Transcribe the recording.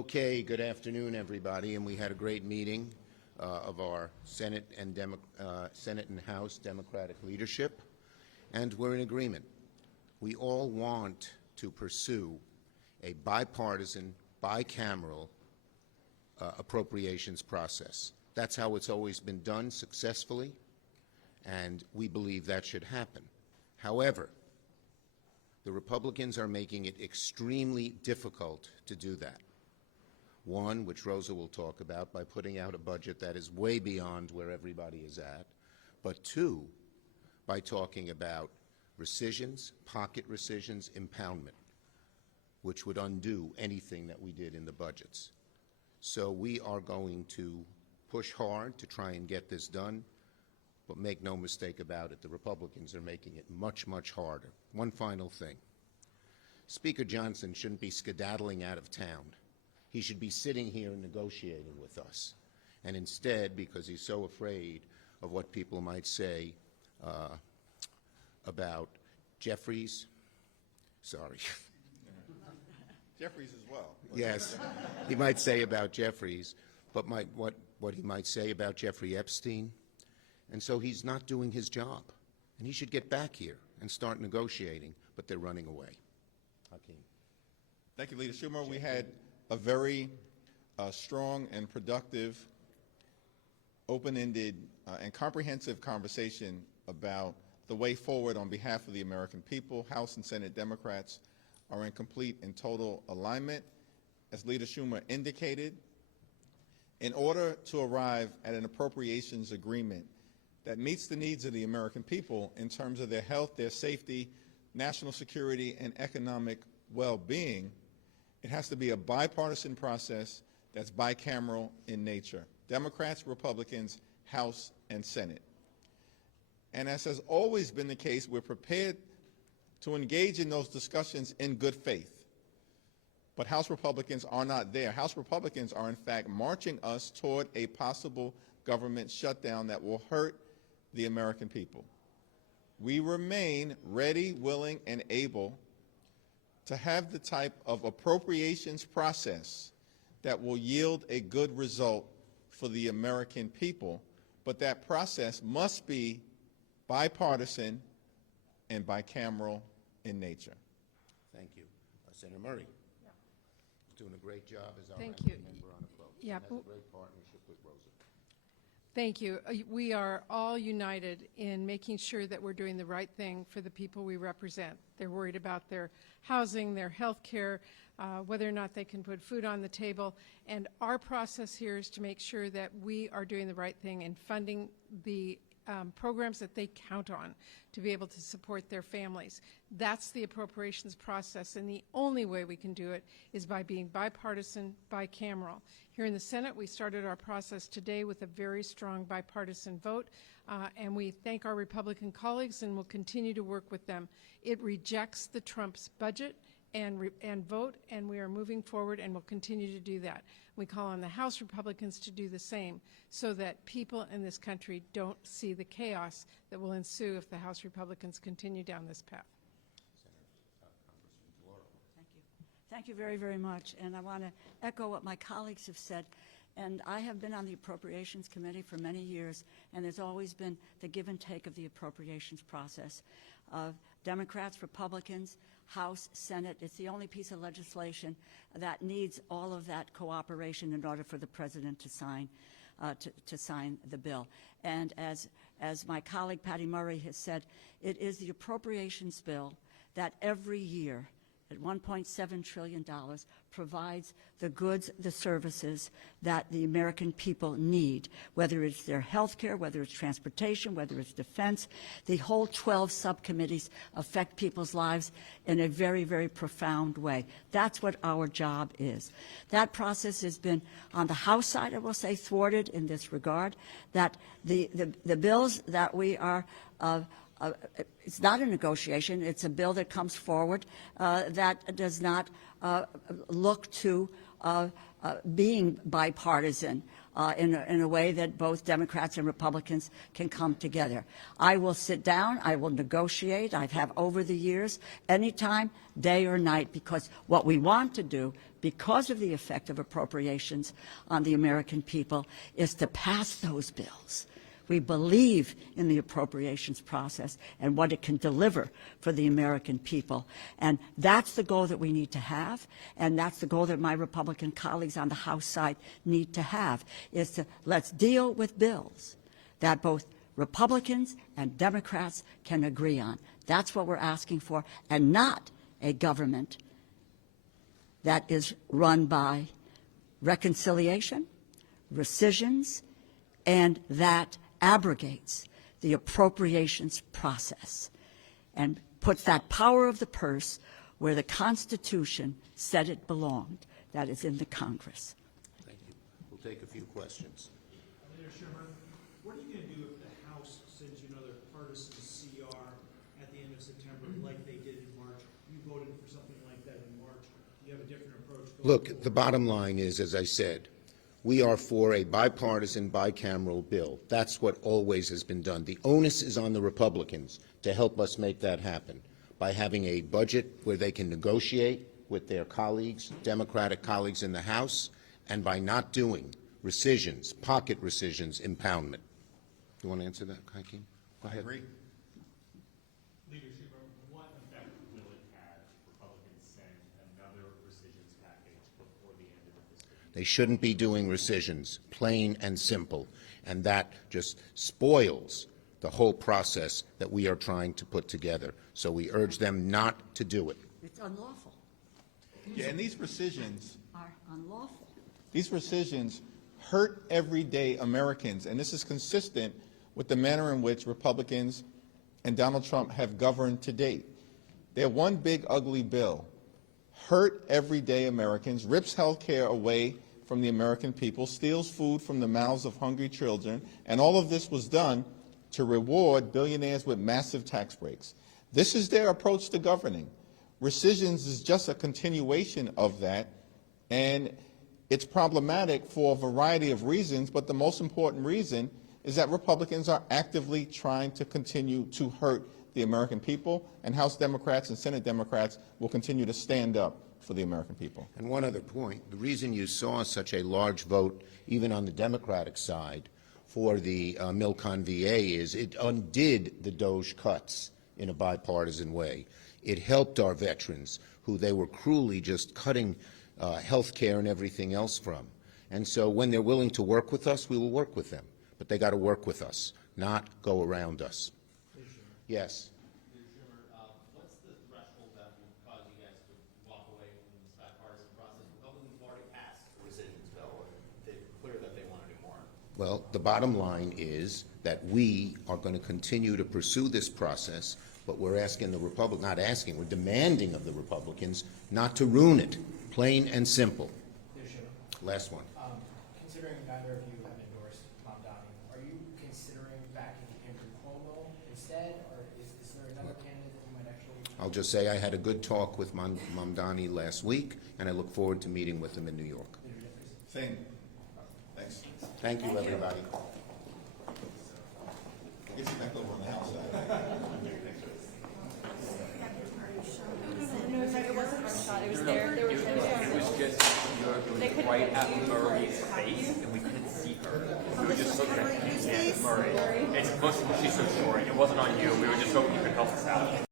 Okay, good afternoon, everybody, and we had a great meeting of our Senate and House Democratic leadership, and we're in agreement. We all want to pursue a bipartisan, bicameral appropriations process. That's how it's always been done successfully, and we believe that should happen. However, the Republicans are making it extremely difficult to do that. One, which Rosa will talk about, by putting out a budget that is way beyond where everybody is at. But two, by talking about rescissions, pocket rescissions, impoundment, which would undo anything that we did in the budgets. So we are going to push hard to try and get this done, but make no mistake about it, the Republicans are making it much, much harder. One final thing. Speaker Johnson shouldn't be skedaddling out of town. He should be sitting here and negotiating with us. And instead, because he's so afraid of what people might say about Jeffries, sorry. Jeffries as well. Yes, he might say about Jeffries, but what he might say about Jeffrey Epstein. And so he's not doing his job. And he should get back here and start negotiating, but they're running away. Hakeem. Thank you, Leader Schumer. We had a very strong and productive, open-ended and comprehensive conversation about the way forward on behalf of the American people. House and Senate Democrats are in complete and total alignment. As Leader Schumer indicated, in order to arrive at an appropriations agreement that meets the needs of the American people in terms of their health, their safety, national security, and economic well-being, it has to be a bipartisan process that's bicameral in nature. Democrats, Republicans, House, and Senate. And as has always been the case, we're prepared to engage in those discussions in good faith. But House Republicans are not there. House Republicans are, in fact, marching us toward a possible government shutdown that will hurt the American people. We remain ready, willing, and able to have the type of appropriations process that will yield a good result for the American people, but that process must be bipartisan and bicameral in nature. Thank you. Senator Murray. Yeah. Doing a great job as our member on the vote. Yeah, has a great partnership with Rosa. Thank you. We are all united in making sure that we're doing the right thing for the people we represent. They're worried about their housing, their health care, whether or not they can put food on the table. And our process here is to make sure that we are doing the right thing in funding the programs that they count on to be able to support their families. That's the appropriations process, and the only way we can do it is by being bipartisan, bicameral. Here in the Senate, we started our process today with a very strong bipartisan vote, and we thank our Republican colleagues and will continue to work with them. It rejects the Trump's budget and vote, and we are moving forward and will continue to do that. We call on the House Republicans to do the same so that people in this country don't see the chaos that will ensue if the House Republicans continue down this path. Thank you. Thank you very, very much. And I want to echo what my colleagues have said. And I have been on the Appropriations Committee for many years, and there's always been the give and take of the appropriations process. Democrats, Republicans, House, Senate, it's the only piece of legislation that needs all of that cooperation in order for the President to sign the bill. And as my colleague Patty Murray has said, it is the appropriations bill that every year at $1.7 trillion provides the goods, the services that the American people need, whether it's their health care, whether it's transportation, whether it's defense. The whole 12 subcommittees affect people's lives in a very, very profound way. That's what our job is. That process has been, on the House side, I will say, thwarted in this regard, that the bills that we are it's not a negotiation. It's a bill that comes forward that does not look to being bipartisan in a way that both Democrats and Republicans can come together. I will sit down. I will negotiate. I have over the years, anytime, day or night, because what we want to do because of the effect of appropriations on the American people, is to pass those bills. We believe in the appropriations process and what it can deliver for the American people. And that's the goal that we need to have, and that's the goal that my Republican colleagues on the House side need to have, is to let's deal with bills that both Republicans and Democrats can agree on. That's what we're asking for, and not a government that is run by reconciliation, rescissions, and that abrogates the appropriations process and puts that power of the purse where the Constitution said it belonged, that is in the Congress. Thank you. We'll take a few questions. Leader Schumer, what are you going to do if the House sends you another partisan CR at the end of September like they did in March? You voted for something like that in March. Do you have a different approach going Look, forward? the bottom line is, as I said, we are for a bipartisan, bicameral bill. That's what always has been done. The onus is on the Republicans to help us make that happen by having a budget where they can negotiate with their colleagues, Democratic colleagues in the House, and by not doing rescissions, pocket rescissions, impoundment. You want to answer that, Hakeem? Go I ahead. agree. Leader Schumer, what effect will it have if Republicans send another rescissions package before the end of the fiscal year? They shouldn't be doing rescissions, plain and simple, and that just spoils the whole process that we are trying to put together. So we urge them not to do it. It's unlawful. Yeah, and these rescissions Are unlawful. hurt everyday Americans, and this is consistent with the manner in which Republicans and Donald Trump have governed to date. Their one big ugly bill hurt everyday Americans, rips health care away from the American people, steals food from the mouths of hungry children, and all of this was done to reward billionaires with massive tax breaks. This is their approach to governing. Rescissions is just a continuation of that, and it's problematic for a variety of reasons, but the most important reason is that Republicans are actively trying to continue to hurt the American people, and House Democrats and Senate Democrats will continue to stand up for the American people. And one other point, the reason you saw such a large vote, even on the Democratic side, for the Milcon VA is it undid the DOJ cuts in a bipartisan way. It helped our veterans, who they were cruelly just cutting health care and everything else from. And so when they're willing to work with us, we will work with them. But they got to work with us, not go around us. Yes. Leader Schumer, what's the threshold that would cause you guys to walk away from this bipartisan process? Republicans have already passed a rescissions bill, and they're clear that they want to do more. Well, the bottom line is that we are going to continue to pursue this process, but we're asking the Republicans, not asking, we're demanding of the Republicans not to ruin it, plain and simple. Last one. Considering neither of you have endorsed Mamdani, are you considering backing Andrew Cuomo instead, or is there another candidate that you might actually? I'll just say I had a good talk with Mamdani last week, and I look forward to meeting with him in New York. Same. Thanks. Thank you, everybody. Get you back over on the House side. It was there. There was just it was right at Murray's face, and we couldn't see her. We were just looking at Murray. It's mostly she's so short. It wasn't on you. We were just hoping you could help us out.